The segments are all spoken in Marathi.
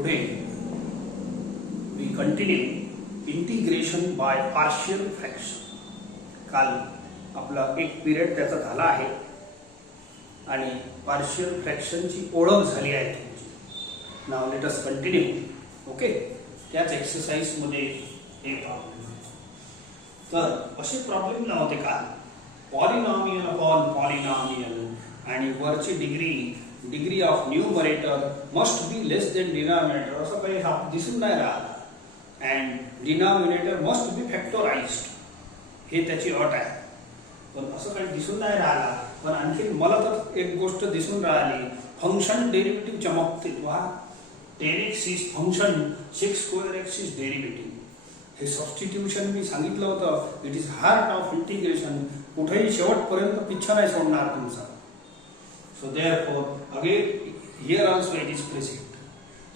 Today we continue integration by partial fraction. काल आपला एक पिरियड त्याचा झाला आहे आणि पार्शियल फ्रॅक्शनची ओळख झाली आहे तुमची. Now let us continue. Okay, त्याच एक्सरसाइज मध्ये हे प्रॉब्लेम. तर असे प्रॉब्लेम नव्हते काल. पॉलिनॉमियल अपॉन पॉलिनॉमियल आणि वरची degree of numerator must be less than denominator असं काही दिसून नाही राहिला. अँड डिनॉमिनेटर मस्ट बी फॅक्टोराइज्ड हे त्याची अट आहे. पण असं काही दिसून नाही राहिला. पण आणखी मला तर एक गोष्ट दिसून राहिली, फंक्शन डेरिव्हेटिव्ह चमकते. वा 10x is function 6² x is derivative. हे सबस्टिट्यूशन मी सांगितलं होतं. It is heart of integration. कुठेही शेवटपर्यंत पिच्छा नाही सोडणार तुमचा. So therefore again here also it is present.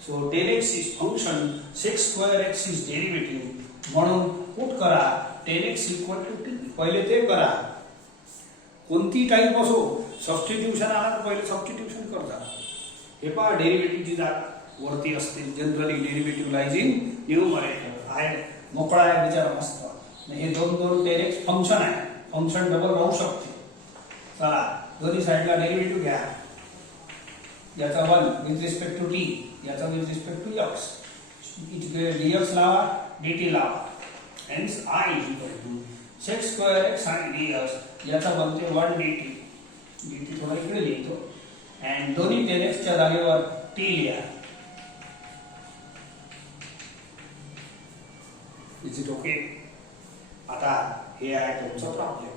So 10x is function 6² x is derivative. म्हणून पुट करा 10x इक्वल टू t. पहिले ते करा. कोणती टाईप असो, सबस्टिट्यूशन आला तर पहिले सबस्टिट्यूशन करता. हे पहा डेरिव्हेटिव्हची जागा वरती असते. Generally derivative lies in numerator. आहे मोकळा आहे बिचारा मस्त. हे दोन 10x फंक्शन आहे. फंक्शन डबल राहू शकते. चला दोन्ही साईडला डेरिव्हेटिव्ह घ्या. याचा 1 विथ रिस्पेक्ट टू t, याचा विथ रिस्पेक्ट टू x. इथे dx लावा, dt लावा. Hence I is equal to 6² x आणि dx याचा बनते 1 dt. dt थोडा इकडे लिहितो. अँड दोन्ही 10x च्या जागेवर t लिहा. Is it okay? आता हे आहे तुमचा प्रॉब्लेम.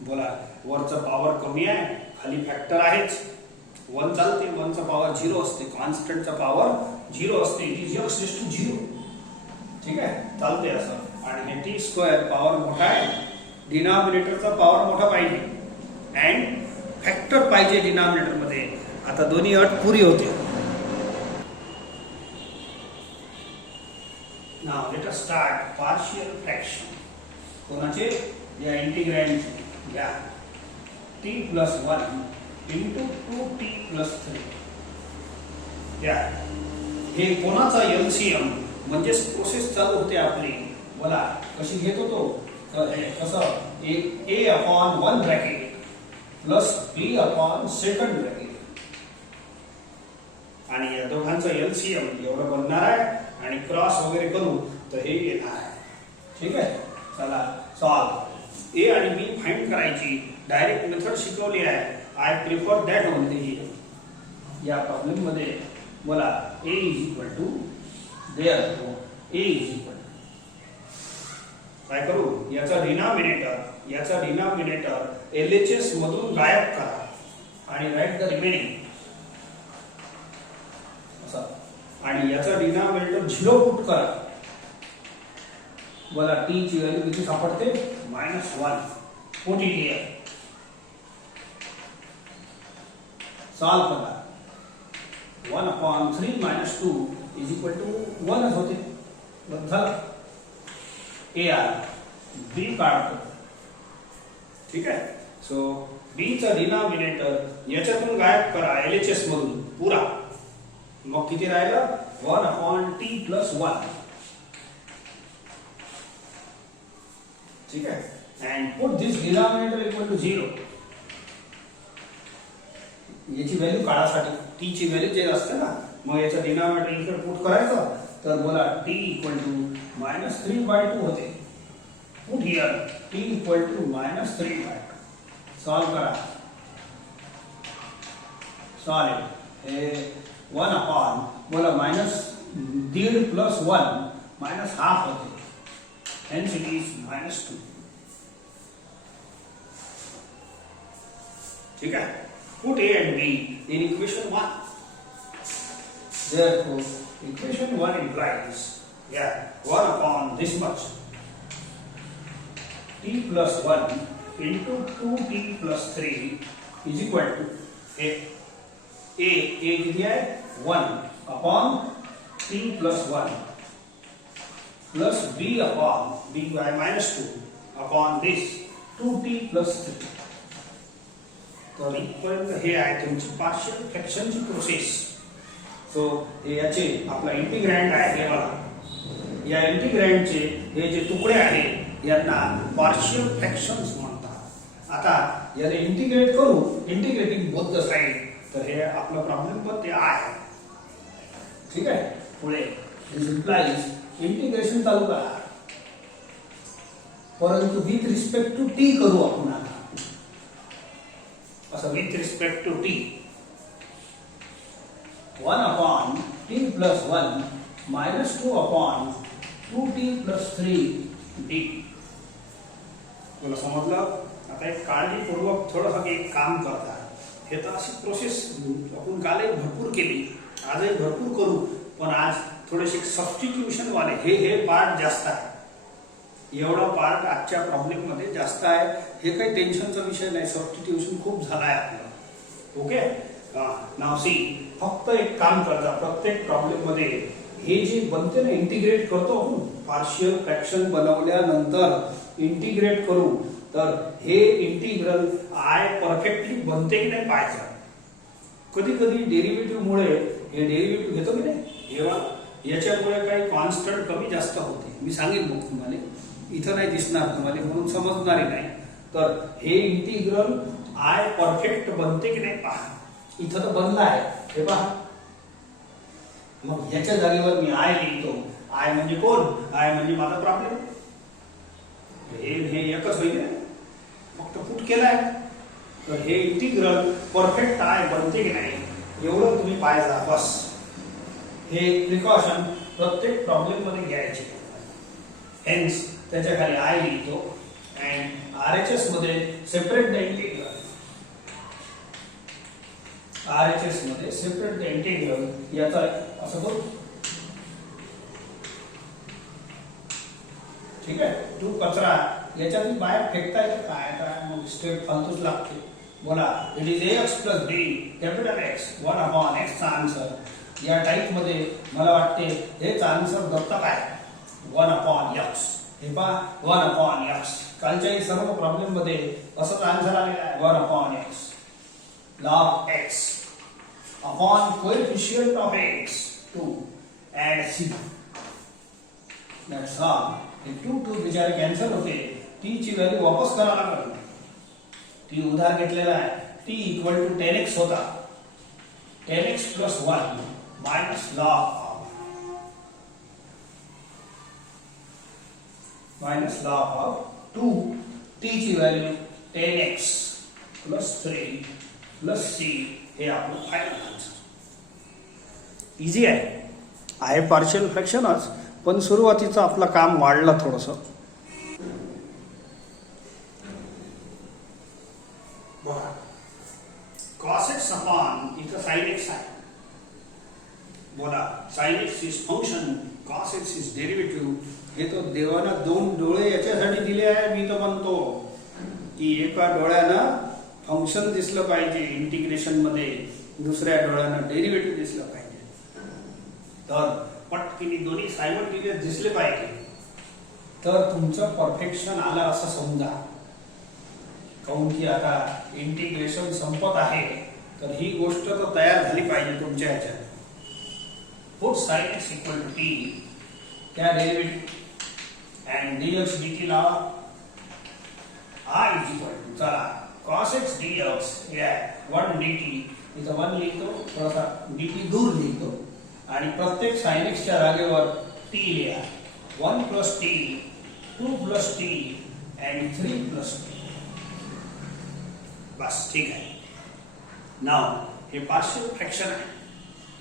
बोला वरचा पॉवर कमी आहे, खाली फॅक्टर आहेच. 1 चालते, 1 चा पॉवर 0 असते. कॉन्स्टंटचा पॉवर 0 असते. It is x raise to 0. ठीक आहे, चालते असं. आणि हे t² पॉवर मोठा आहे. डिनॉमिनेटरचा पॉवर मोठा पाहिजे अँड फॅक्टर पाहिजे डिनॉमिनेटर मध्ये. आता दोन्ही अट पुरी होते. Now let us start partial fraction. कोणाचे? या इंटिग्रँड घ्या. t+1 into 2t + 3. या हे कोणाचा एलसीएम म्हणजे प्रोसेस चालू होते आपली. बोला कशी घेत होतो? तर हे कसं a upon 1 bracket plus b upon 2nd bracket आणि या दोघांचा एलसीएम एवढं बनणार आहे. आणि क्रॉस वगैरे करू तर हे येणार आहे. ठीक आहे, चला सॉल्व. a आणि b फाइंड करायची डायरेक्ट मेथड शिकवली आहे. I prefer that only. या प्रॉब्लेम मध्ये बोला a is equal to therefore a is equal काय करू? याचा डिनॉमिनेटर LHS मधून गायब करा आणि राईट द रिमेनिंग असं. आणि याचा डिनॉमिनेटर 0 पुट करा. बोला t ची व्हॅल्यू किती सापडते? -1. Put it here. सॉल्व करा. 1/3 - 2 इज इक्वल टू 1 होते. बस झालं. a आला, b काढतो. ठीक आहे. सो b चा डिनॉमिनेटर याच्यातून गायब करा LHS मधून पुरा. मग किती राहिलं? 1/t+1. ठीक आहे. And put this denominator equal to 0. याची व्हॅल्यू काढासाठी t ची व्हॅल्यू जे असते ना, मग याचा डिनॉमिनेटर इकडे पुट करायचं. तर बोला t इक्वल टू -3/2 होते. Put here t equal to -3/2. Solve करा. सॉल्व. हे 1 अपॉन बोला -1.5 + 1 -½ होते. Hence it is -2. ठीक आहे. Put a and b in equation 1. Therefore, equation 1 implies 1 upon this much t+1 into 2t + 3 is equal to a किती आहे? 1 upon t + 1 plus b upon b by -2 upon this 2t + 3. तर इथपर्यंत हे आहे तुमची पार्शियल फ्रॅक्शनची प्रोसेस. सो याचे आपला इंटिग्रँड आहे हे बघा. या इंटिग्रँडचे हे जे तुकडे आहेत यांना पार्शियल फ्रॅक्शन्स म्हणतात. आता याला इंटिग्रेट करू, इंटिग्रेटिंग बोथ द साइड, तर हे आपलं प्रॉब्लेम पण ते आहे. ठीक आहे. पुढे दिस इम्प्लाइज इंटिग्रेशन चालू करा, परंतु विथ रिस्पेक्ट टू टी करू आपण. आता असं with respect to t 1 upon t plus 1 minus 2 upon 2t plus 3d. तुला समजलं? आता एक काळजीपूर्वक थोडंसं एक काम करता. हे तर अशी प्रोसेस आपण कालही भरपूर केली, आजही भरपूर करू, पण आज थोडेसे सबस्टिट्यूशन वाले हे पार्ट जास्त आहे. एवढा पार्ट आजच्या प्रॉब्लेम मध्ये जास्त आहे. हे काही टेन्शनचा विषय नाही, सबस्टिट्यूशन खूप झाला आहे आपलं. ओके. नाव सी, फक्त एक काम करता, प्रत्येक प्रॉब्लेम मध्ये हे जे बनते ना, इंटिग्रेट करतो आपण, पार्शियल फ्रॅक्शन बनवल्यानंतर इंटिग्रेट करू, तर हे इंटिग्रल आय परफेक्टली बनते की नाही पाहायचं. कधी कधी डेरिव्हेटिव्ह मुळे हे डेरिव्हेटिव्ह घेतो की नाही, तेव्हा याच्यामुळे काही कॉन्स्टंट कमी जास्त होते. मी सांगेन मग तुम्हाला, इथं नाही दिसणार तुम्हाला, म्हणून समजणारे नाही. तर हे इंटिग्रल आय परफेक्ट बनते की नाही पहा. इथं तर बनला आहे, हे पहा. मग याच्या जागेवर मी आय लिहितो. आय म्हणजे कोण? आय म्हणजे माझा प्रॉब्लेम. हे एकच होईल, फक्त पुट केलाय. तर हे इंटिग्रल परफेक्ट आय बनते की नाही एवढं तुम्ही पाहायचा बस. हे प्रिकॉशन प्रत्येक प्रॉब्लेम मध्ये घ्यायचे. हेन्स त्याच्या खाली आय लिहितो. अँड RHS मध्ये सेपरेट द इंटिग्रल, RHS मध्ये सेपरेट द इंटिग्रल याचा असं करू. ठीक आहे. तू कचरा याच्यातून बाहेर फेकता येतं काय? मग स्टेप फालतूच लागते. बोला, it is ax plus b capital X 1 upon x चा आन्सर. या टाइप मध्ये मला वाटते हेच आन्सर दत्तक आहे, 1 अपॉन x. हे पहा, 1 अपॉन x. कालच्याही सर्व प्रॉब्लेम मध्ये असंच आन्सर आलेला आहे, 1 upon x. log x upon coefficient of x 2 end c. That's all. हे 2 बिचारे कॅन्सल होते. टी ची व्हॅल्यू वापस करायला लागेल. टी उधार घेतलेला आहे. टी इक्वल टू 10x होता. 10x plus 1 minus log of 2. T ची value 10x plus 3 plus c. हे आपलं फायनल आन्सर. इझी आहे. आहे पार्शियल फ्रॅक्शनच, पण सुरुवातीचं आपलं काम वाढलं थोडंसं. cos x अपॉन इथं sin x आहे. बोला, sin x is function, cos x is derivative. हे तो देवाना 2 डोळे याच्यासाठी दिले आहे. मी तर म्हणतो की एका डोळ्यानं फंक्शन दिसलं पाहिजे इंटिग्रेशन मध्ये, दुसऱ्या डोळ्यानं डेरिव्हेटिव्ह दिसलं पाहिजे. तर पटकिनी दोन्ही सायमल्टेनियस दिसले पाहिजे, तर तुमचं परफेक्शन आलं असं समजा. काऊन की आता इंटिग्रेशन संपत आहे, तर ही गोष्ट तर तयार झाली पाहिजे तुमच्या ह्याच्यात. Put sin x equal to t, क्या डेरिव्हेटिव्ह अँड dx dt ला i इज इक्वल टू, चला cos x dx या 1 dt, इथं 1 लिहितो, थोडासा dt दूर लिहितो, आणि प्रत्येक sin x च्या जागेवर t लिहा. 1 plus t, 2 plus t and 3 plus t. बस ठीक आहे. नाव हे पार्शियल फ्रॅक्शन आहे.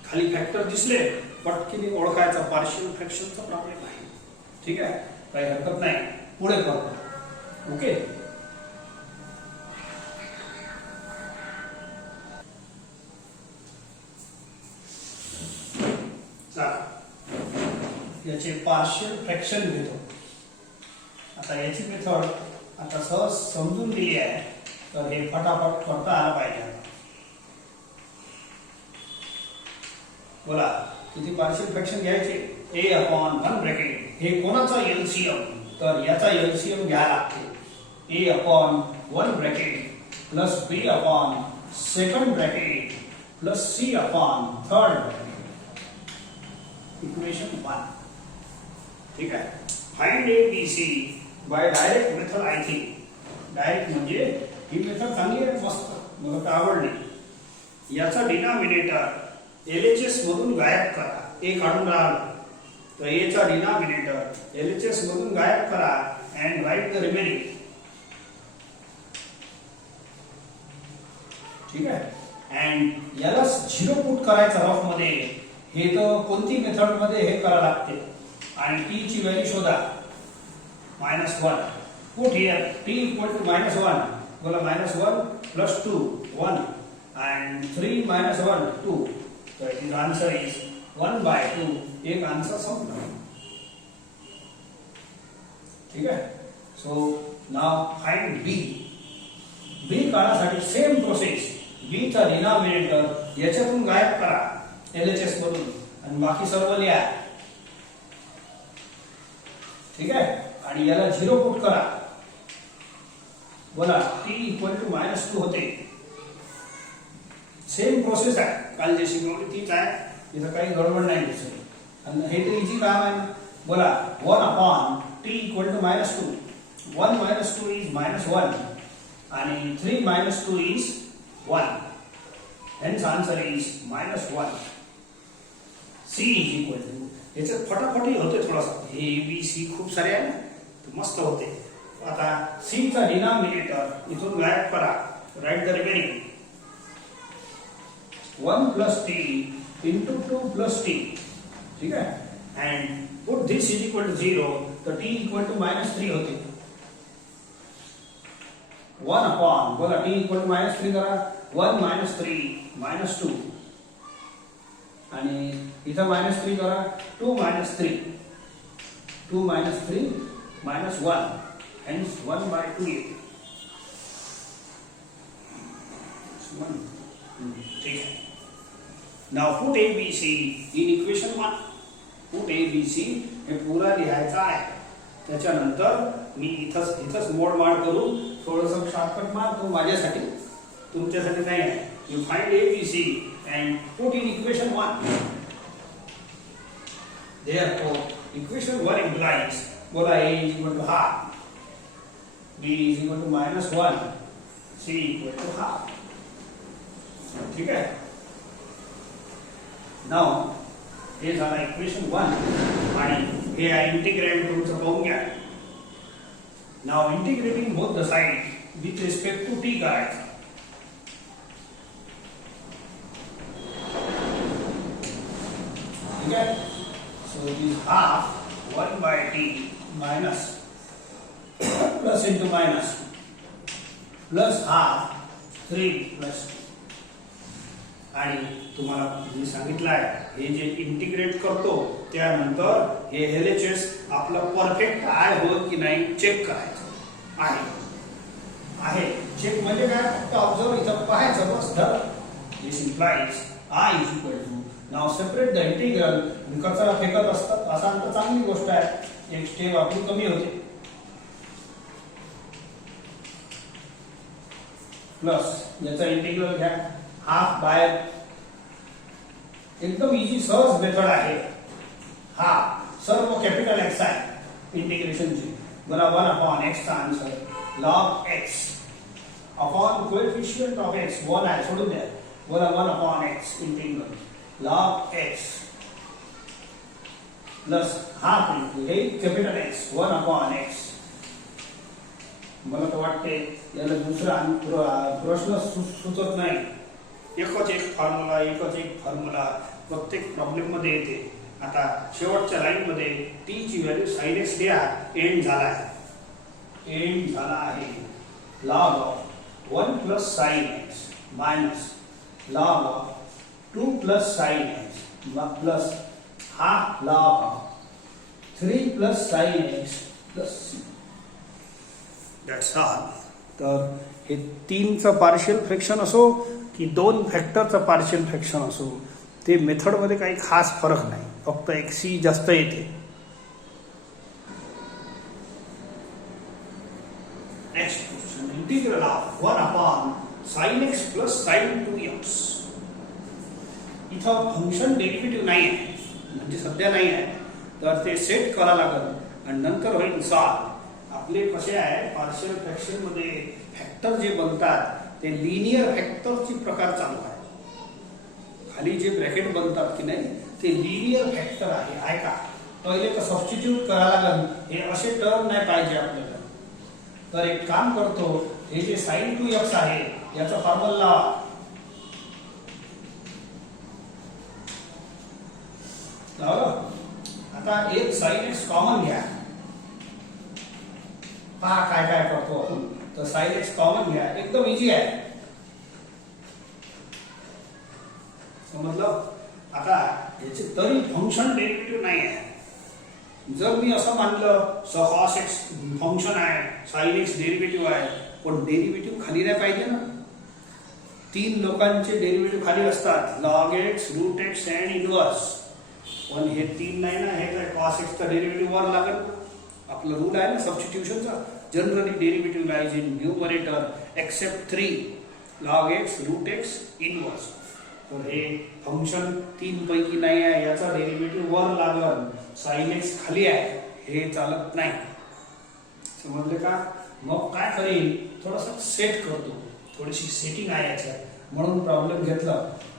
खाली फॅक्टर दिसले पटकिनी ओळखायचा पार्शियल फ्रॅक्शनचा प्रॉब्लेम आहे. ठीक आहे, काही हरकत नाही. पुढे करू. ओके. याचे पार्शियल फ्रॅक्शन घेतो. आता याची मेथड आता सहज समजून दिली आहे, तर हे फटाफट करता आला पाहिजे. बोला, किती पार्शियल फ्रॅक्शन घ्यायचे? a upon 1 bracket. हे कोणाचा एलसीएम? तर याचा एलसीएम घ्या लागते. a upon 1 bracket plus b upon second bracket plus c upon third bracket. Equation 1. ठीक आहे. Find a b c by direct method. I think direct म्हणजे ही मेथड चांगली आहे, मस्त, मला तर आवडली. याचा डिनॉमिनेटर एलएचएस मधून गायब करा. ए काढून राहिला तर ए चा डिनॉमिनेटर एलएचएस मधून गायब करा अँड राईट द रिमेनिंग. ठीक आहे. अँड याला झिरो पुट करायचं रफ मध्ये. हे तर कोणती मेथड मध्ये हे करावं लागते. आणि टी ची व्हॅल्यू शोधा. -1 put here t equal to -1. बोला -1 plus 2 1 and 3 minus 1 2. So his answer is 1/2. एक आंसर संपला. ठीक आहे. सो नाव फाइंड बी. बी काढण्यासाठी सेम प्रोसेस. बी चा डिनॉमिनेटर याच्यातून गायब करा एलएचएस मधून आणि बाकी सर्व लिहा. ठीक आहे. आणि याला झिरो पुट करा. बोला टी इक्वल टू -2 होते. सेम प्रोसेस आहे, काल जे शिकवली तीच आहे. इथं काही गडबड नाही दुसरी. आणि हे तर इझी काम आहे. बोला 1/t इक्वल टू -2. 1 - 2 इज -1 आणि 3 - 2 is 1. Hence answer is -1. C is equal to. याच्यात फटाफटी होते थोडासा. ए बी सी खूप सारे आहे ना, मस्त होते. आता सी चा डिनॉमिनेटर इथून गायब करा. Write the remaining. 1 plus t into 2 plus t. ठीक है. and put this is equal to 0. तो t equal to -3 होते. 1 upon बोला t equal to -3 करा. 1 - 3 -2 आणि इथं -3 करा. 2 - 3 2 - 3 -1 hence 1/2. ठीक है. Now put ABC in equation 1. Put ABC हे पूरा लिहायचा आहे. त्याच्यानंतर मी इथंच मोड माड करून थोडंसं शॉर्टकट मारतो माझ्यासाठी, तुमच्यासाठी नाही आहे. You find ABC and put in equation 1. Therefore equation 1 implies बोला A is equal to half, B is equal to -1, C equal to half. ठीक आहे. नाउ हे झालं इक्वेशन 1 आणि हे इंटिग्रेट तुमचं पाहून घ्या. Now integrating both the side with respect to t करायचं. ठीक आहे. So it is half 1/t minus plus into minus plus half 3 plus. आणि तुम्हाला मी सांगितलं आहे हे जे इंटिग्रेट करतो त्यानंतर हे एलएचएस आपलं परफेक्ट आहे हो की नाही चेक करायचं आहे. चेक म्हणजे काय, फक्त ऑब्झर्व इथं पाहायचं बस. This implies I is equal to. Now separate the integral. कचरा फेकत असतात असा तर चांगली गोष्ट आहे. एक स्टेप आपली कमी होते. प्लस याचा इंटिग्रल घ्या. हाफ बाय एकदम इजी सहज मेथड आहे. हा सर्व कॅपिटल एक्स आहे इंटिग्रेशनची. बघा 1/x चा answer log x upon coefficient of x 1 आहे, सोडून द्या. बघा 1/x integral log x plus half into हे कॅपिटल X 1/x. मला तर वाटते याला दुसरा प्रश्न सुचत नाही. एकच एक फॉर्म्युला प्रत्येक प्रॉब्लेम मध्ये येते. आता शेवटच्या लाईन मध्ये टी ची व्हॅल्यू sin x द्या. एंड झाला आहे. log of 1 plus sin x minus log of 2 plus sin x plus half log of 3 plus sin x plus c. That's all. तर हे 3चं पार्शियल फ्रॅक्शन असो की 2 फॅक्टरचं पार्शियल फ्रॅक्शन असो, ते मेथड मध्ये काही खास फरक नाही, फक्त एक सी जास्त येते. Next question. Integral of 1/sin x plus sin 2x. इथं फंक्शन डेरिव्हेटिव्ह नाही आहे. म्हणजे सध्या नाही आहे, तर ते सेट करावं लागेल आणि नंतर होईल सॉल्व. आपले कसे आहे पार्शियल फ्रॅक्शन मध्ये फॅक्टर जे बनतात ते लिनियर फॅक्टरची प्रकार चालू आहे. खाली जे ब्रॅकेट बनतात की नाही ते लिनियर फॅक्टर आहे. ऐका, पहिले तर सबस्टिट्यूट करावं लागेल. हे असे टर्म नाही पाहिजे आपल्याला. तर एक काम करतो, हे जे sin 2x आहे याचा फॉर्म्युला लावा. लावलं. आता एक sin x कॉमन घ्या. पहा काय काय करतो आपण. तर sin x कॉमन घ्या, एकदम इझी आहे. समजलं. आता याचे तरी फंक्शन डेरिव्हेटिव्ह नाही आहे. जर मी असं मानलं cos x फंक्शन आहे, sin x डेरिव्हेटिव्ह आहे, पण डेरिव्हेटिव्ह खाली नाही पाहिजे ना. 3 लोकांचे डेरिव्हेटिव्ह खाली असतात, log x, root x and inverse. पण हे 3 नाही ना, हे काय cos x चा डेरिव्हेटिव्ह वर लागेल. आपला रूल आहे ना सबस्टिट्यूशनचा, generally derivative lies in numerator except 3 log x, root x, inverse. तर हे फंक्शन 3 पैकी नाही आहे, याचा डेरिव्हेटिव्ह वर लागल. sin x खाली आहे, हे चालत नाही. समजले का. मग काय करेल, थोडासा सेट करतो. थोडीशी सेटिंग आहे याच्यात, म्हणून प्रॉब्लेम घेतला.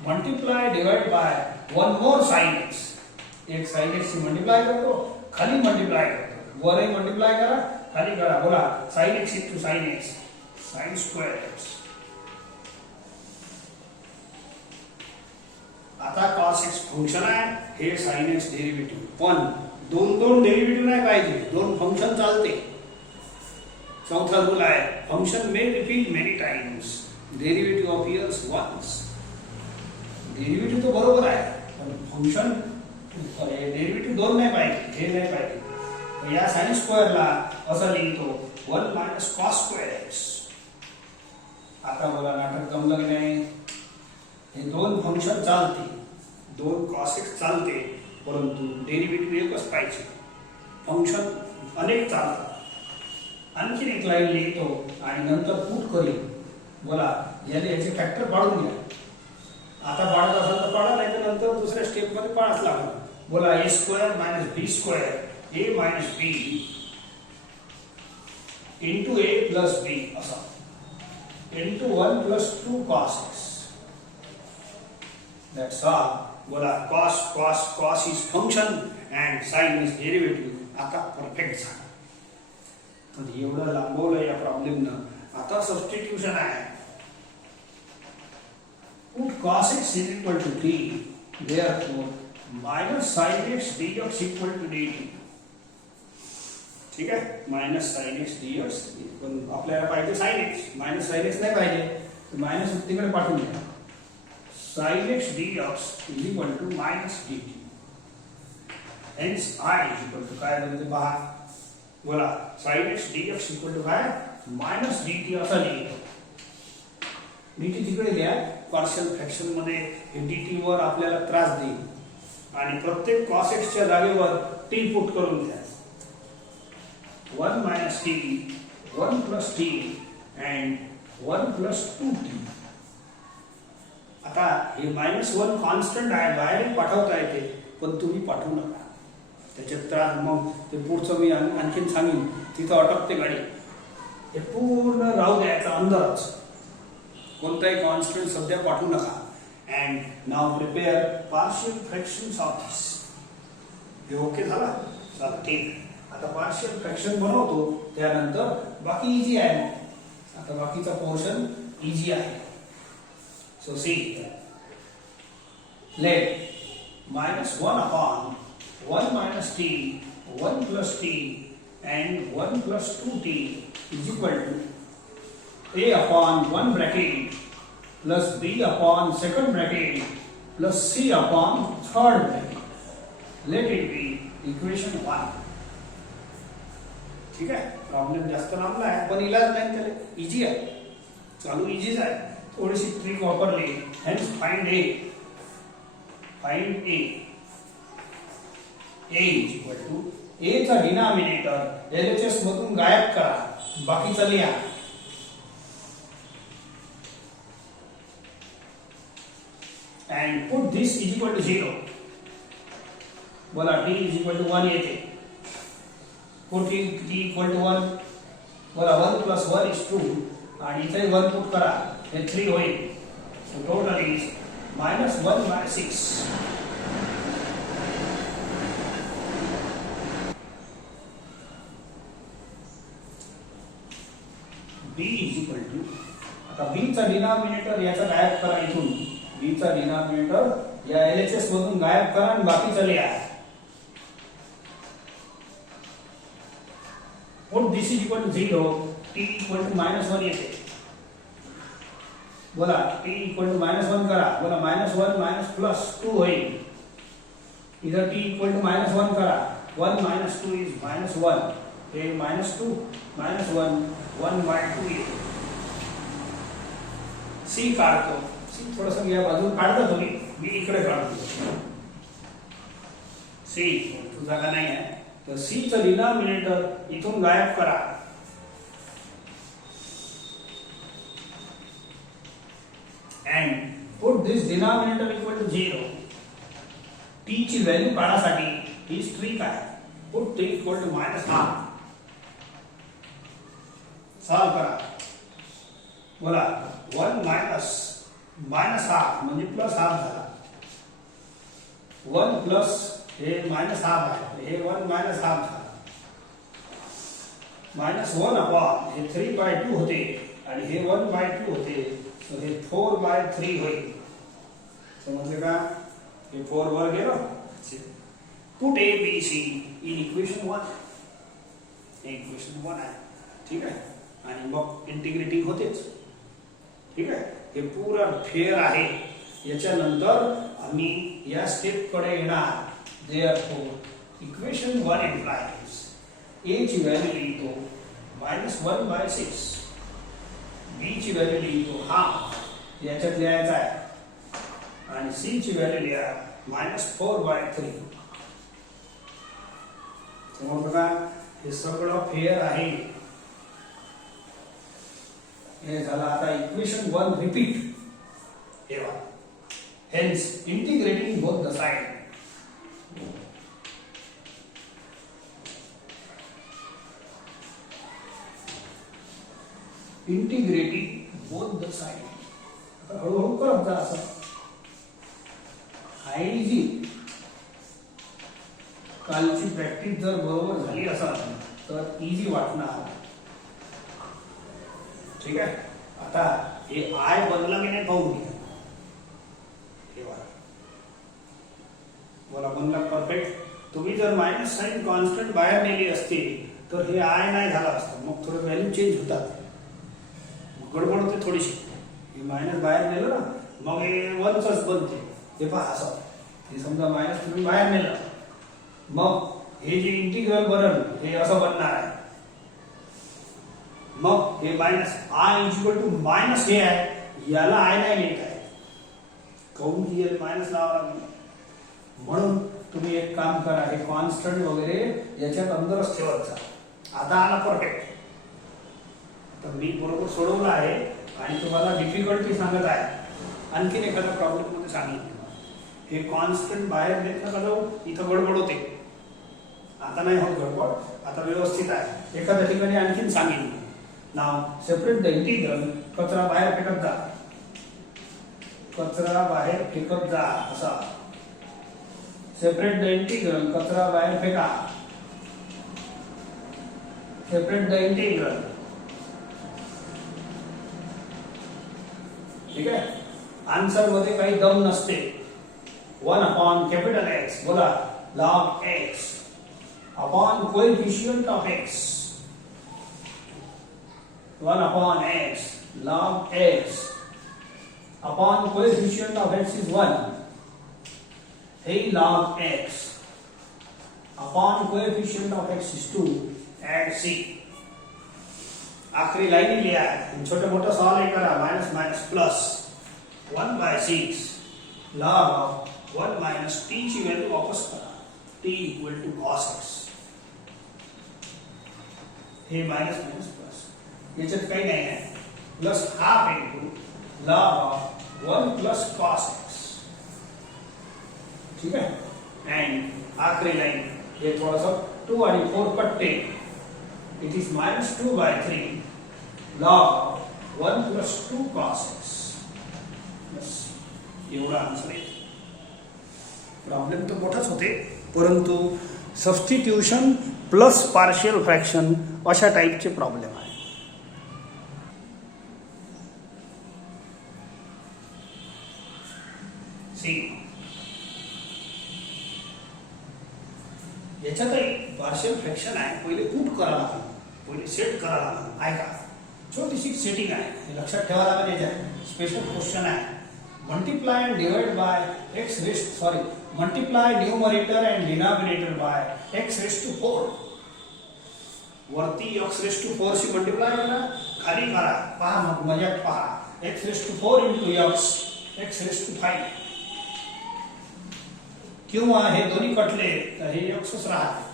Multiply divide by one more sin x. एक sin x ची मल्टिप्लाय करतो, खाली मल्टिप्लाय करतो. वरही मल्टिप्लाय करा, खाली करा. बोला sin x into sin x, sin square x. आता cos x फंक्शन आहे, हे sin x डेरिव्हेटिव्ह. पण दोन डेरिव्हेटिव्ह नाही पाहिजे, 2 फंक्शन चालते. चौथा रूल आहे, function may repeat many times, derivative appears once. Derivative तो बरोबर आहे, पण फंक्शन डेरिव्हेटिव्ह 2 नाही पाहिजे, हे नाही पाहिजे. तर या sin स्क्वेअरला असं लिहितो 1 minus cos square x. आता बोला नाटक जमलं की नाही. हे 2 फंक्शन चालते, 2 cos x चालते, परंतु डेरिव्हेटिव्ह एकच पाहिजे. फंक्शन अनेक चालतात. आणखी एक लाईन लिहितो आणि नंतर पुट करेल. बोला याचे फॅक्टर पाडून घ्या. आता पाडत असाल तर पाडा, नाही तर नंतर दुसऱ्या स्टेप मध्ये पाडाच लागेल. बोला a square minus b square a minus b into a plus b असा into 1 plus 2 cos x. That's all. बोला cos is function and sin is derivative. आता परफेक्ट झालं. तर एवढं लांबवलं या प्रॉब्लेमनं. आता सबस्टिट्यूशन आहे. Put cos x is equal to t. Therefore, minus sin x dx equal to dt. ठीक आहे, मायनस sin x dx. पण आपल्याला पाहिजे sin x, minus sin x नाही पाहिजे, तर मायनस तिकडे पाठवून द्या. sin x dx is equal to minus dt. Hence I is equal to काय बनते पहा. बोला sin x dx equal to काय मायनस dt असं लिहितो. dt तिकडे घ्या. पार्शियल फ्रॅक्शन मध्ये हे dt वर आपल्याला त्रास देईल आणि प्रत्येक cos x च्या जागेवर t पुट करून घ्या. 1 minus t, 1 plus t and 1 plus 2t. आता हे -1 कॉन्स्टंट आहे, बाहेर पाठवता येते, पण तुम्ही पाठवू नका. त्याच्यात त्रास मग ते पुढचं मी आणखीन सांगेन, तिथं अटकते गाडी. हे पूर्ण राहू द्यायचं अंदरच. कोणताही कॉन्स्टंट सध्या पाठवू नका. And now prepare partial fractions of this. हे ओके झाला. चला ठीक. आता पार्शियल फ्रॅक्शन बनवतो, त्यानंतर बाकी इझी आहे. आता बाकीचा पोर्शन इझी आहे. So c let -1 upon 1 minus t, 1 plus t and 1 plus 2t is equal to a upon 1 bracket plus b upon second bracket plus c upon third bracket. Let it be equation 1. ठीक आहे. प्रॉब्लेम जास्त लांबला आहे, पण इलाज नाही त्याला. इझी आहे, चालू इझीच आहे. थोडीशी ट्रिक वापरली. Hence find a. Find a. a is equal to a चा डिनॉमिनेटर LHS मधून गायब करा, बाकीचा लिहा. and put this is equal to 0. बोला t इज इक्वल टू 1 येते. Put t equal to 1. बोला 1 प्लस 1 इज 2 आणि इथे 1 पुट करा, हे 3 होईल. So total is -1/6. b is equal to, आता b चा डिनॉमिनेटर याचा गायब करा इथून. b चा डिनॉमिनेटर या LHS मधून गायब करा आणि बाकीचं लिहा. Put this is equal to 0, t equal to -1 येते. बोला t इक्वल टू -1 करा. बोला -1 प्लस 2 होईल. इधर t इक्वल टू -1 करा. 1 - 2 इज -1. हे -2 -1 1/2 येते. c काढतो. c थोडस या बाजूला काढता तुम्ही, मी इकडे काढतो. c इक्वल जागा नाही आहे, तर c चं डिनॉमिनेटर इथून गायब करा. And put this denominator equal to 0. t ची व्हॅल्यू काढण्यासाठी ही ट्रिक आहे. put t equal to -1. Solve करा. बोला 1 -1/2 म्हणजे +1/2 झाला. 1 प्लस हे -1/2 आहे, हे 1 -1/2 झाला. -1 अपॉन हे 3/2 होते आणि हे 1/2 होते. तो हे 4/3 होईल. समजले का? हे 4 वर गेलं. Put a b c in equation 1. हे इक्वेशन 1 आहे. ठीक आहे. आणि मग इंटिग्रेटिंग होतेच. ठीक आहे. हे पूरा फेअर आहे. याच्यानंतर आम्ही या स्टेप कडे येणार. देयरफॉर इक्वेशन 1 इम्प्लाइज a ची व्हॅल्यू लिहितो -1/6, b ची व्हॅल्यू लिहितो हाफ, याच्यात लिहायचं आहे. आणि c ची व्हॅल्यू लिहा -4/3. समजलं का? हे सगळं फेअर आहे. हे झालं. आता इक्वेशन 1 रिपीट. हे बघा. Hence integrating both the side. Integrating both the side. आता हळूहळू करत जा. असं आहे इझी. कालची प्रॅक्टिस जर बरोबर झाली असेल तर इझी वाटणार. ठीक आहे. आता हे आय बनला की नाही पाहू घ्या. हे बघा. बोला बनला परफेक्ट. तुम्ही जर मायनस साइन कॉन्स्टंट बाहेर नेली असती तर हे आय नाही झालं असतं. मग थोडं व्हॅल्यू चेंज होतात. गडबड होते थोडीशी. हे मायनस बाहेर नेलं ना, मग हे 1च बनते. हे पहा असं. हे समजा मायनस तुम्ही बाहेर नेलं, मग हे जे इंटिग्रल बनल हे असं बनणार आहे. मग हे minus I is equal to minus हे आहे. याला आय नाही लिहित आहे. काऊन की मायनस लावा लागेल. म्हणून तुम्ही एक काम करा. हे कॉन्स्टंट वगैरे याच्यात अंदरच ठेवत जा. आता आला परफेक्ट. तर मी बरोबर सोडवलं आहे आणि तुम्हाला डिफिकल्टी सांगत आहे. आणखीन एखादा प्रॉब्लेम मध्ये सांगितलं. हे कॉन्स्टंट बाहेर देत नका जाऊ. इथं गडबड होते. आता नाही होत गडबड. आता व्यवस्थित आहे. एखाद्या ठिकाणी आणखीन सांगितलं. नाव सेपरेट द इंटिग्रल. कचरा बाहेर फेकत जा. कचरा बाहेर फेकत जा. असा सेपरेट द इंटिग्रल. कचरा बाहेर फेका. Separate the integral. ठीक आहे. आन्सर मध्ये काही दम नसते. 1 अपॉन कॅपिटल एक्स. बोला log x upon coefficient of x. 1 upon x log x upon coefficient of x is 1. Hey, log x upon coefficient of x is 2. Add c. आखिरी लाइन लिया है. छोटे मोटे सवाल ये करा. Minus minus plus 1/6 log of 1 minus t ची व्हॅल्यू वापस करा. t equal to cos x. हे माइनस माइनस प्लस. याच्यात काही नाही आहे. Plus half into log of 1 plus cos x. ठीक आहे. अँड आखरी लाईन हे थोडंसं 2 आणि 4 कट्टे. It is -2/3 log 1 + 2 cos x. बस एवढा आन्सर आहे. प्रॉब्लेम तर मोठाच होते, परंतु सबस्टिट्यूशन प्लस पार्शियल फ्रॅक्शन अशा टाईपचे प्रॉब्लेम आहे. याच्यातही पार्शियल फ्रॅक्शन आहे. पहिले पुट करा लागेल, पहिले सेट करा लागेल. ऐका, छोटीशी सेटिंग आहे, हे लक्षात ठेवा लागेल. याच्यात स्पेशल क्वेश्चन आहे. Multiply and divide by x raised multiply numerator and denominator by x raised to 4. वरती x raised to 4 she multiply करा, खाली करा. पहा मग मजाक पहा. x raised to 4 into x raised to 5. किंवा हे दोन्ही कटले तर हे xच राहते.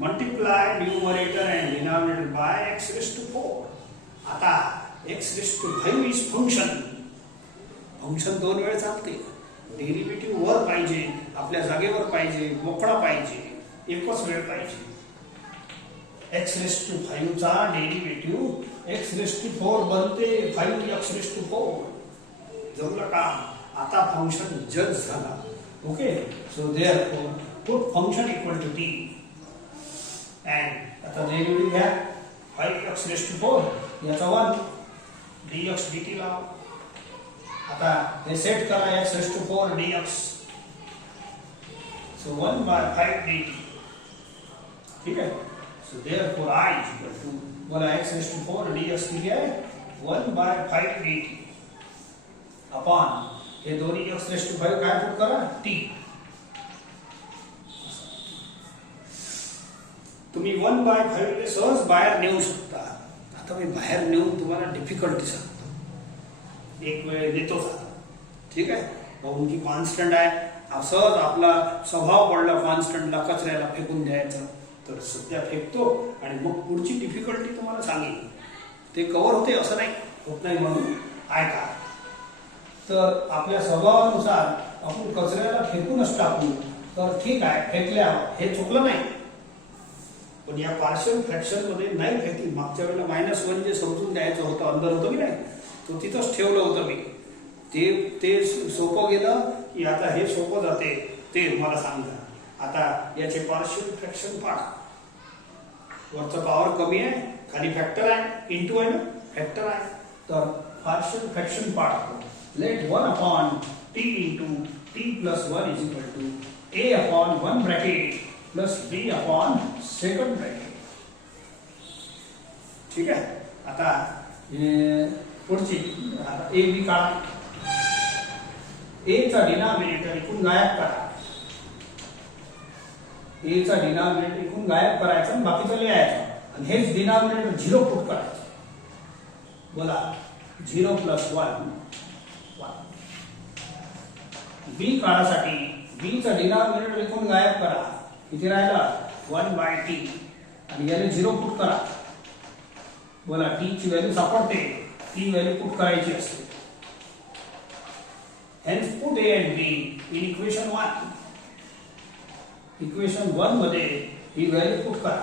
Multiply numerator and denominator by x raised to 4. आता x raised to 5 is function दोन वेळ चालते. डेरिव्हेटिव्ह वर पाहिजे, आपल्या जागेवर पाहिजे, मोकळा पाहिजे, एकच वेळ पाहिजे. x raised to 5 चा डेरिव्हेटिव्ह x raised to 4 बनते 5x raised to 4. जमलं का? आता फंक्शन जज झाला. Okay, so therefore put function equal to t and आता डेरिव्हेटिव्ह घ्या 5x raised to 4 याचा 1 dx dt लावा. आता हे सेट करा x raised to 4 dx. So 1/5 dt. ठीक है. So therefore I is equal to बोला x raised to 4 dx की क्या है 1/5 dt अपॉन हे दोन्ही x raised to 5 काय पुट करा t. तुम्ही 1/5 ले सहज बाहेर नेऊ शकता. आता मी बाहेर नेऊन तुम्हाला डिफिकल्टी सांगतो. एक वेळ देतोच आता. ठीक आहे, उनकी कॉन्स्टंट आहे. सहज आपला स्वभाव पडला कॉन्स्टंटला कचऱ्याला फेकून द्यायचं, तर सध्या फेकतो आणि मग पुढची डिफिकल्टी तुम्हाला सांगेल. ते कव्हर होते असं नाही, होत नाही म्हणून ऐका. तर आपल्या स्वभावानुसार आपण कचऱ्याला फेकूनच टाकू तर ठीक आहे, फेकल्यावर हे चुकलं नाही. पण या पार्शियल फ्रॅक्शन मध्ये नाही फेकली. मागच्या वेळेला -1 जे समजून द्यायचं होतं अंदर होतं की नाही, तो तिथंच ठेवलं होतं मी. ते सोपं गेलं की आता हे सोपं जाते ते मला सांगा. आता याचे पार्शियल फ्रॅक्शन पाहा. वरचं पॉवर कमी आहे, खाली फॅक्टर आहे, इंटू आहे ना, फॅक्टर आहे. तर पार्शियल फ्रॅक्शन पाहा. Let 1/t into t + 1 is equal to a/1 bracket plus b/2 bracket. ठीक आहे. आता पुढची आता ए बी काढा. ए चा डिनॉमिनेटर इकडून गायब करा. ए चा डिनॉमिनेटर इकडून गायब करायचा आणि बाकीचं लिहायचं आणि हेच डिनॉमिनेटर 0 पुट करायचं. बोला 0 + 1 1. बी काढासाठी बी चा डिनॉमिनेटर इकडून गायब करा. किती राहिला 1/t आणि याने 0 पुट करा. बोला t ची व्हॅल्यू सापडते, ती व्हॅल्यू पुट करायची असते. Hence put a and b in equation 1. Equation 1 मध्ये ही व्हॅल्यू पुट करा.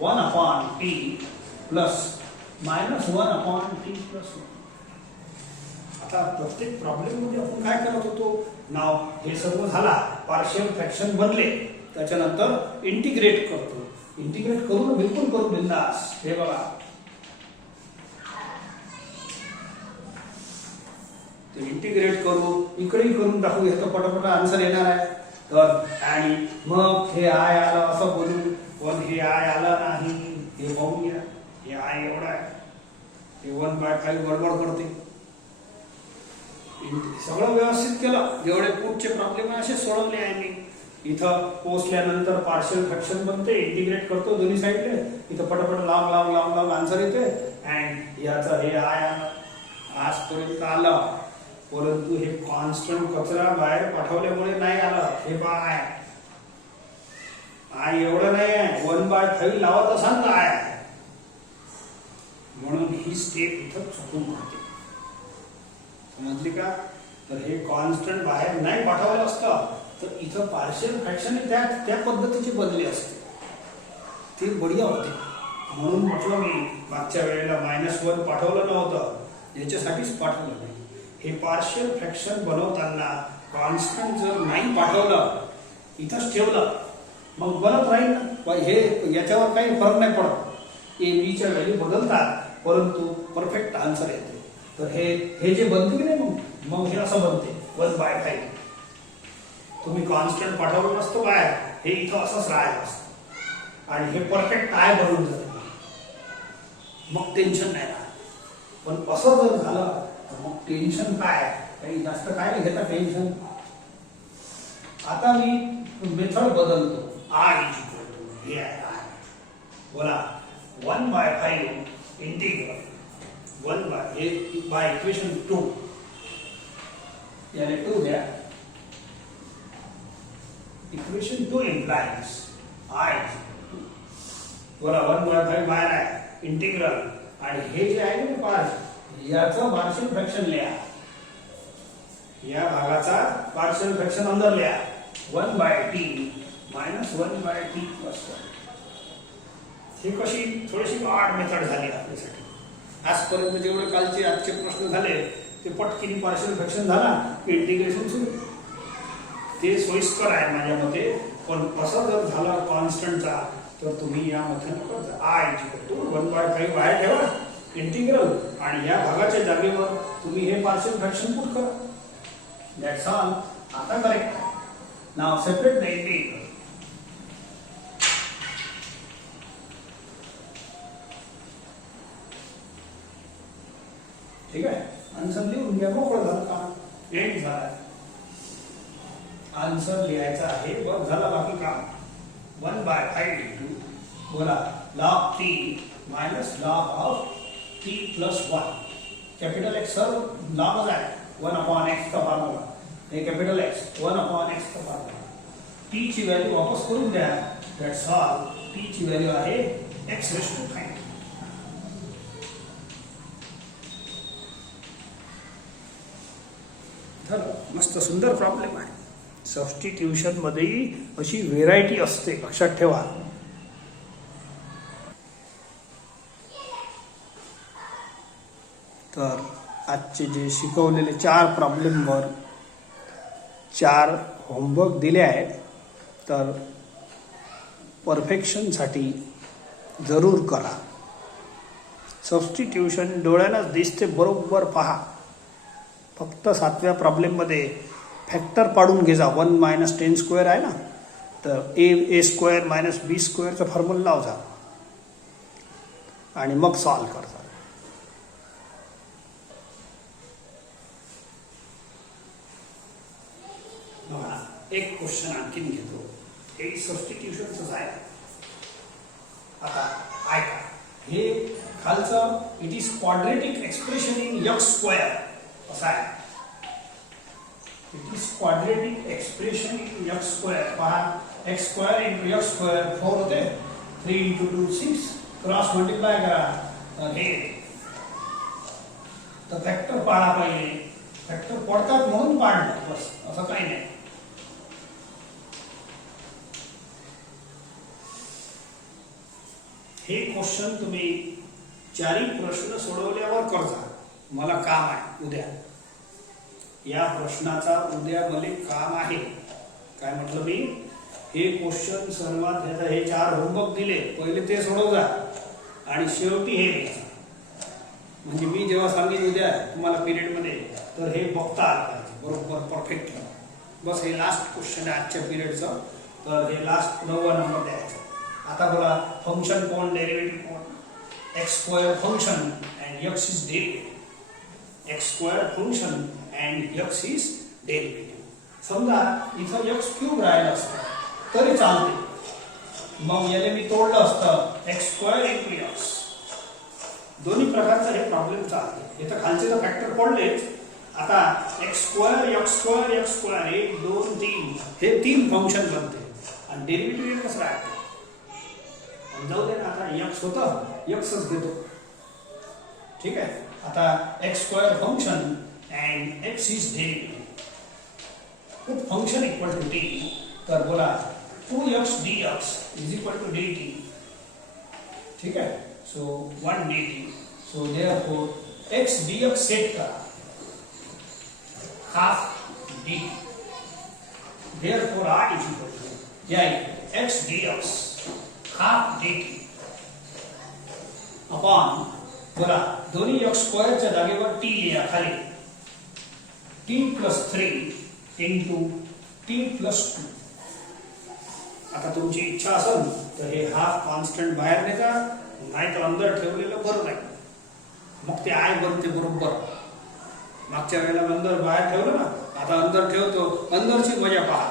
1/t plus -1/t + 1. आता प्रत्येक प्रॉब्लेम मध्ये आपण काय करत होतो, नाव हे सर्व झाला, पार्शियल फ्रॅक्शन बनले, त्याच्यानंतर इंटिग्रेट करतो. इंटिग्रेट करून बिलकुल करू बिंदास. हे बघा ते इंटिग्रेट करू, इकडेही करून दाखवू, याचा पटापट आन्सर येणार आहे. तर आणि मग हे आय आलं असं बोलू, पण हे आय आलं नाही हे पाहूया. हे आय एवढा आहे, हे 1/5 गडबड करते. सगळं व्यवस्थित केलं. जेवढे पुढचे प्रॉब्लेम आहे असे सोडवले आहे मी. इथं पोहोचल्यानंतर पार्शियल फ्रॅक्शन बनते, इंटिग्रेट करतो दोन्ही साईडले. इथं पटापट लांब आन्सर येते. अँड याचं हे आय आलं आजपर्यंत आलं, परंतु हे कॉन्स्टंट कचरा बाहेर पाठवल्यामुळे नाही आलं. हे आय आय एवढं नाही आहे, 1/5 लावत असाल तर आय आहे. म्हणून ही स्टेप इथं चुकून राहते. समजली का? तर हे कॉन्स्टंट बाहेर नाही पाठवलं असतं तर इथं पार्शियल फ्रॅक्शन त्या पद्धतीची बनली असते, ती बढिया होती. म्हणून म्हटलं मी मागच्या वेळेला -1 पाठवलं नव्हतं, याच्यासाठीच पाठवलं नाही. हे पार्शियल फ्रॅक्शन बनवताना कॉन्स्टंट जर नाही पाठवलं, इथंच ठेवलं, मग बनत राहील ना. हे याच्यावर काही फरक नाही पडत. ए बी च्या व्हॅल्यू बदलतात परंतु परफेक्ट आन्सर येते. तर हे जे बनते की नाही, मग हे असं बनते 1/5. तुम्ही कॉन्स्टंट पाठवलं नसतं बाहेर, हे इथं असंच राहिलं असतं आणि हे परफेक्ट आय बनून जाते. मग टेन्शन नाही राहत. पण असं जर झालं तर मग टेन्शन काय, काही जास्त काय नाही घेता टेन्शन. आता मी मेथड बदलतो. आय हे आहे आय. बोला 1/5 इंटिग्रल 1 बाय इक्वेशन 2, याने 2 द्या. इक्वेशन 2 implies I, बोला 1/5 बाहेर आहे इंटिग्रल, आणि हे जे आहे ना पार्ट, याचं पार्शियल फ्रॅक्शन लिहा. या भागाचा पार्शियल फ्रॅक्शन अंदर लिहा. 1/t - 1/t + 1. ही कशी थोडीशी हार्ड मेथड झाली आपल्यासाठी. आजपर्यंत जेवढे कालचे आजचे प्रश्न झाले ते पटकिनी पार्शियल फ्रॅक्शन झाला की इंटिग्रेशन सुरू. ते सोयीस्कर आहे माझ्या मते. पण असं जर झालं कॉन्स्टंटचा तर तुम्ही या मेथड करता. आय 1/5 बाहेर ठेवा इंटिग्रल, आणि या भागाच्या जागेवर तुम्ही हे पार्शियल फ्रॅक्शन पुट करा. That's all. आता correct. Now separate the integral. ठीक आहे. आन्सर लिहून घ्या. मोकळं झालं काम, एंड झाला. आन्सर लिहायचा आहे, बघ झाला बाकी काम. 1/5 बोला log t minus log of t plus 1. Capital X sir लॉगच आहे. 1/x का फॉर्म्युला. हे कॅपिटल एक्स 1/x का फॉर्म्युला. t ची व्हॅल्यू वापस करून द्या. That's all. t ची व्हॅल्यू आहे x⁵5. मस्त सुंदर प्रॉब्लेम आहे. सबस्टिट्यूशन मध्ये अशी व्हेरायटी असते, लक्षात ठेवा. तर आजचे जे शिकवलेले 4 प्रॉब्लेमवर 4 होमवर्क दिले आहेत, तर परफेक्शनसाठी जरूर करा. सबस्टिट्यूशन डोळ्यानंच दिसते, बरोबर पहा. फक्त 7व्या प्रॉब्लेममध्ये फॅक्टर पाडून घे जा. 1 - 10² आहे ना, तर a² - b² चा फॉर्म्युला लाव जा आणि मग सॉल्व कर जा. एक क्वेश्चन आणखीन घेतो. हे सबस्टिट्यूशनच आहे. आता ऐका, हे खालचं it is quadratic expression in x². असं आहे. It is quadratic expression in x². पहा, x² × x² 4 होते. 3 × 2 6. क्रॉस मल्टिप्लाय करा. हे तर फॅक्टर पाडा पाहिजे. फॅक्टर पडतात म्हणून पाडलं, बस, असं काही नाही. हे क्वेश्चन तुम्ही 4ही प्रश्न सोडवल्यावर करजा. मला काम आहे उद्या. या प्रश्नाचा उद्या मला काम आहे. काय म्हटलं मी? हे क्वेश्चन सर्वात हे 4 होमवर्क दिले, पहिले ते सोडव जा आणि शेवटी हे लिहा. म्हणजे मी जेव्हा सांगेन उद्या तुम्हाला पिरियड मध्ये, तर हे बघता आलं पाहिजे बरोबर परफेक्टली. बस हे लास्ट क्वेश्चन आहे आजच्या पिरियडचं. तर हे लास्ट 9वा नंबर द्यायचा. आता बोला फंक्शन कोण, डेरिव्हेटिव्ह कोण? x² function and x is derivative. x² function and x is derivative. समजा इथं x³ राहिलं असतं तरी चालते. मग याला मी तोडलं असतं x² × x. दोन्ही प्रकारचा हे प्रॉब्लेम चालते. इथं खालचे तर फॅक्टर पडलेच. आता x² x² x², 1 2 3 हे 3 फंक्शन बनते आणि डेरिव्हेटिव्ह एकच राहते. जाऊ दे ना, आता x होतं, xच घेतो. ठीक आहे. आता x² function and x is derivative. Put function equal to T, तर बोला 2x dx is equal to dt. ठीक है, so 1 dt. So therefore x dx set करा half dt. Therefore I is equal to x dx half dt upon बोला दोन्ही x स्क्वेअरच्या जागेवर t लिहा खाली, t plus 3 into t plus 2. आता तुमची इच्छा असेल तर हे हाफ कॉन्स्टंट बाहेर नेता, नाही तर अंदर ठेवलेलं बरं नाही. मग ते आय बनते बरोबर. मागच्या वेळेला अंदर बाहेर ठेवलं ना, आता अंदर ठेवतो, अंदरची मजा पहा.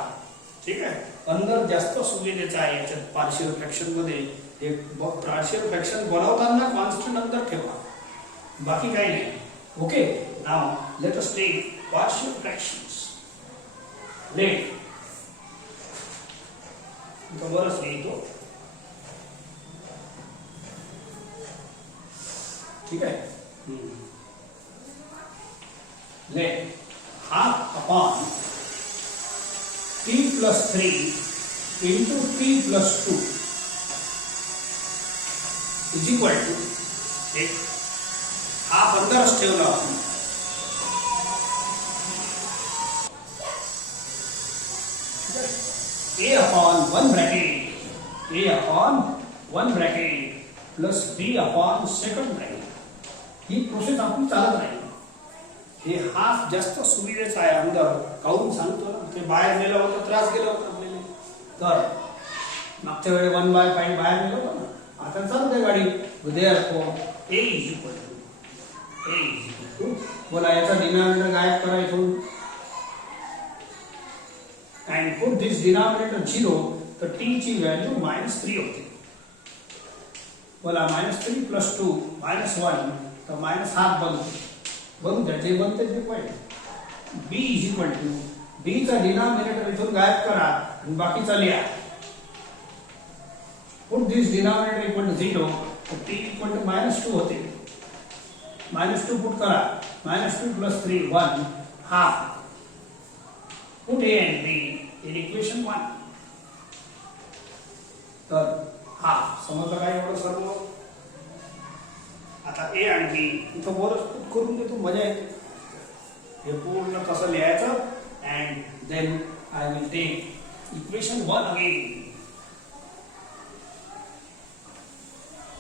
ठीक आहे, अंदर जास्त सुविधेचं आहे याच्यात पार्शियल फ्रॅक्शन मध्ये. एक पार्शियल फ्रॅक्शन बनवताना कॉन्स्टंट अंदर ठेवा, बाकी काही नाही. Okay, now let us take partial fractions. Let बरंच लिहितो. ठीक आहे, let half upon t plus 3 into t plus 2 is equal to, एक हाफ अंदरच ठेवला आपण, a upon 1 bracket, a upon 1 bracket plus b upon second bracket. ही प्रोसेस आपली चालत राहील. हे हाफ जास्त सुविधेचं आहे अंदर. काहून सांगतो ना, ते बाहेर नेलं होतं, त्रास गेला होता आपल्याला. तर मागच्या वेळी 1/5 बाहेर नेलं होतं ना, आता चालते गाडी. Therefore a is equal to बोला याचा डिनॉमिनेटर गायब करा इथून अँड पुट दिस डिनॉमिनेटर 0, तर t ची व्हॅल्यू -3 होते. बोला -3 प्लस 2 -1, तर -1/2 बनते. बनून द्या, जे बनते ते point. b is equal to, b चा डिनॉमिनेटर इथून गायब करा आणि बाकीचा लिहा. Put this denominator equal to 0, तर t इक्वल टू -2 होते. -2 पुट करा, -2 plus 3 1 half. Put a and b in equation 1, तर हाफ. समजलं काय एवढं सर्व? आता a आणि b इथं बरंच पुट करून देतो, मजा येते. हे पूर्ण कसं लिहायचं and then I will take equation 1 again.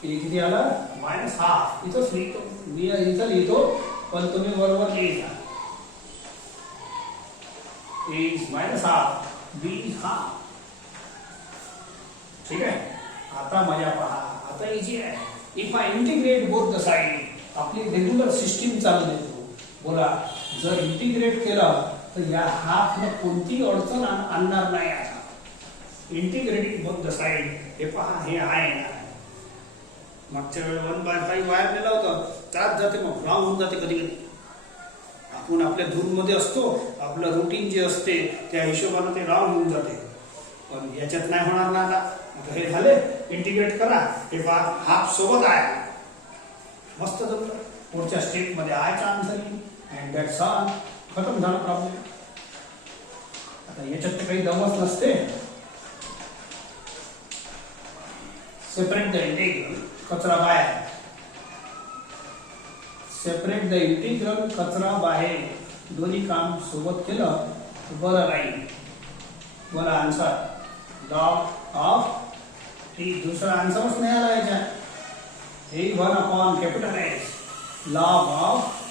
किती आला? -1/2. इथंच लिहितो मी, इथं लिहितो, पण तुम्ही बरोबर लिहिता. a is -1/2, b is 1/2. ठीक आहे, आता मजा पहा. आता इजी आहे. If I integrate both the side, आपली रेग्युलर सिस्टीम चालू देतो. बोला जर इंटिग्रेट केलं तर या हाफनं कोणती अडचण आणणार नाही. आता इंटिग्रेटिंग बोथ द साइड, हे पहा, हे आहे ना. मागच्या वेळेला 1/5 बाहेर नेला होता, त्यात जाते, मग रॉंग होऊन जाते कधी कधी. आपण आपल्या धून मध्ये असतो, आपलं रुटीन जे असते त्या हिशोबाने ते रॉंग होऊन जाते. पण याच्यात नाही होणार ना. आता हे झाले, इंटिग्रेट करा. हे पहा, हाफ सोबत आहे, मस्त जमलं. पुढच्या स्टेप मध्ये आयचा आन्सर येईल अँड दॅट्स ऑल. खतम झाला प्रॉब्लेम. आता याच्यात तर काही दमच नसते. सेपरेट द इंटिग्रल, कचरा बाहेर. सेपरेट द इंटिग्रल, कचरा बाहेर. दोन्ही काम सोबत केलं तर बरं राहील. बोला आन्सर, लॉग ऑफ टी. दुसरा आन्सरच नाही आला याच्यात. A1 upon capital S, log of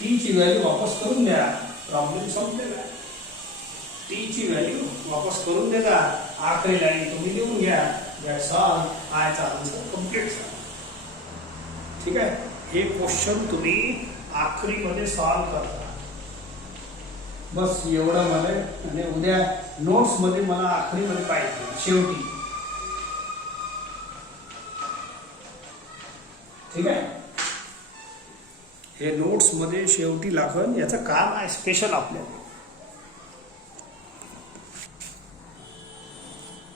T ची व्हॅल्यू वापस करून द्या. प्रॉब्लेम संपलेला. टी ची व्हॅल्यू वापस करून देता. आखरी लाईन तुम्ही लिहून घ्या. That's all. आयचा आन्सर कंप्लीट झाला. ठीक आहे, हे क्वेश्चन तुम्ही आखरी मध्ये सॉल्व करता. बस एवढं मला. आणि उद्या नोट्स मध्ये मला आखरी मध्ये पाहिजे, शेवटी. ठीक आहे, हे नोट्स मध्ये शेवटी लागण. याचं काम आहे स्पेशल आपल्याला.